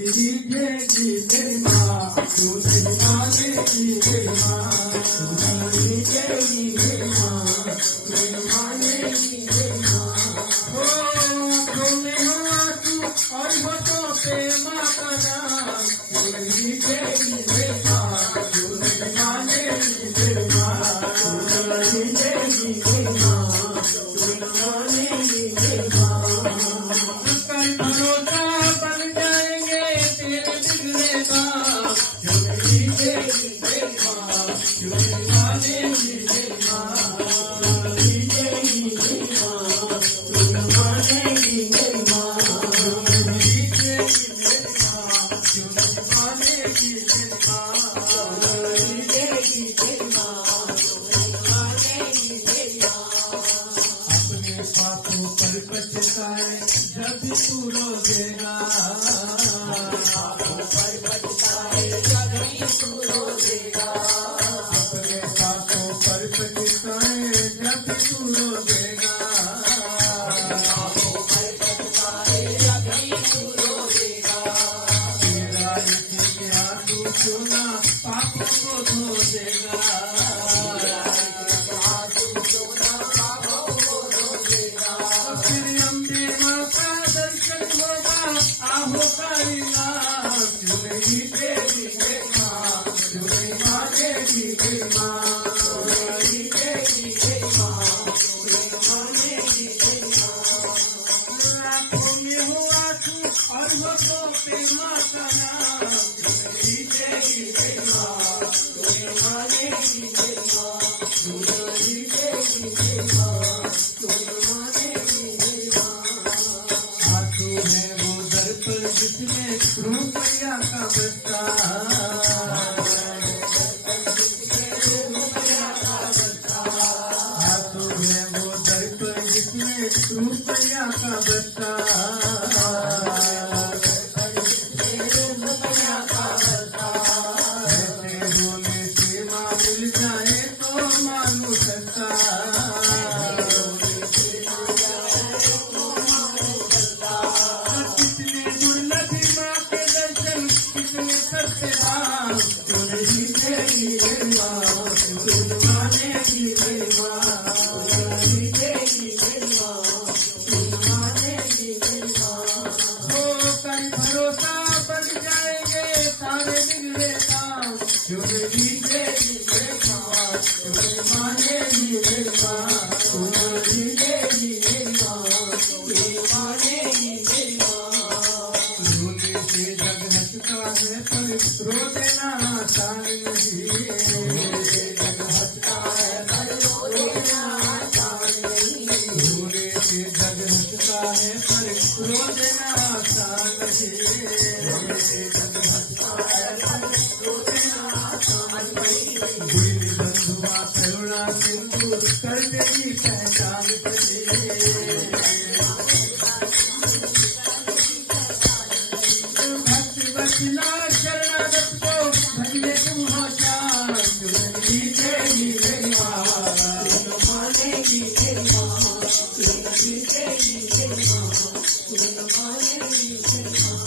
जीतेगी मेरी माँ, क्यों नहीं मानेगी मेरी माँ, क्यों नहीं जीतेगी मेरी माँ, क्यों नहीं मानेगी मेरी माँ। ओ आँखों में हो आंसू और होठों पे माँ का नाम, क्यों नहीं जीतेगी मेरी माँ, क्यों नहीं मानेगी मेरी माँ, क्यों नहीं जीतेगी मेरी माँ, क्यों नहीं मानेगी मेरी माँ। कल भरोसा बन जाएंगे तेरे बिगड़े काम, क्यों नहीं जीतेगी मेरी माँ, क्यों नहीं मानेगी मेरी माँ, क्यों नहीं जीतेगी मेरी माँ, क्यों नहीं मानेगी मेरी माँ, क्यों नहीं जीतेगी मेरी माँ, क्यों नहीं मानेगी मेरी माँ, क्यों नहीं जीतेगी मेरी माँ, क्यों नहीं मानेगी मेरी माँ। अपने पापों पर पछताए जब तू रोएगा, पापों पर पछताए जब तू रोएगा, अपने पापों पर पछताए जब तू रोएगा, पापों पर पछताए जब तू रोएगा, तेरा यकीन आंसू क्यों ना पापों को धो देगा, आंसू क्यों ना पापों को धो देगा। फिर अम्बे माँ का दर्शन होगा, आहो करीना, क्यों नहीं जीतेगी मेरी माँ, क्यों नहीं मानेगी मेरी माँ, क्यों नहीं जीतेगी मेरी माँ, क्यों नहीं मानेगी मेरी माँ। आँखों में हो आंसू और होठों पे माँ का नाम, क्यों नहीं जीतेगी मेरी माँ, क्यों नहीं मानेगी मेरी माँ, क्यों नहीं जीतेगी मेरी माँ, क्यों नहीं मानेगी मेरी माँ। आंसू है वो दर पर जिसमें रुपया का बस्ता, आंसू है वो दर पर जिसमें रुपया का बस्ता, ऐसे रोने से माँ मिल जाए तो मानो सस्ता, कितने दुर्लभ माँ के दर्शन, कितने सस्ते दाम, क्यों नहीं जीतेगी मेरी माँ, क्यों नहीं मानेगी मेरी माँ, क्यों नहीं जीतेगी मेरी माँ, क्यों नहीं मानेगी मेरी माँ। हो कल भरोसा बन जाएंगे सारे बिगड़े काम, क्यों नहीं जीतेगी मेरी माँ, क्यों नहीं मानेगी मेरी माँ, क्यों नहीं जीतेगी मेरी माँ, क्यों नहीं मानेगी मेरी माँ। रोने से जग हंसता है पर रो देना आसान नहीं, रोने से जग हंसता है पर रो देना आसान नहीं, रोने से जग हंसता है पर रो देना आसान नहीं, रोने से जग हंसता है पर रो देना आसान नहीं। दीन बंधुआ करुणा सिंधु कर देगी पहचान तेरी, भक्ति बचना शरणागत को भजिए तुम हो श्याम, क्यों नहीं जीतेगी मेरी माँ, क्यों नहीं मानेगी मेरी माँ, क्यों नहीं जीतेगी मेरी माँ, क्यों नहीं मानेगी मेरी माँ।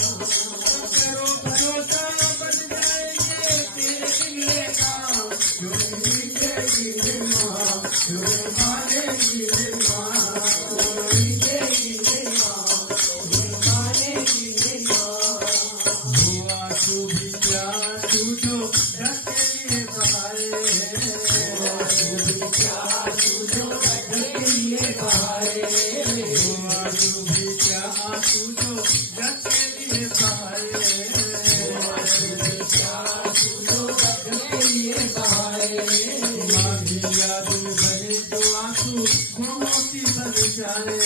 करो भरोसा बन जाएंगे तेरे बिगड़े काम, क्यों नहीं जीतेगी मेरी माँ, क्यों नहीं मानेगी मेरी माँ, क्यों नहीं जीतेगी मेरी माँ, क्यों नहीं मानेगी मेरी माँ। वो आंसू भी क्या आंसू जो जग के लिए बहाए, वो आंसू भी क्या आंसू जो जग के लिए बहाए, वो आंसू भी क्या आंसू जो जग के लिए बहाए, वो आंसू भी क्या आंसू जो जग के लिए बहाए। माँ की याद में बहे जो आंसू घूमों की बन जाए,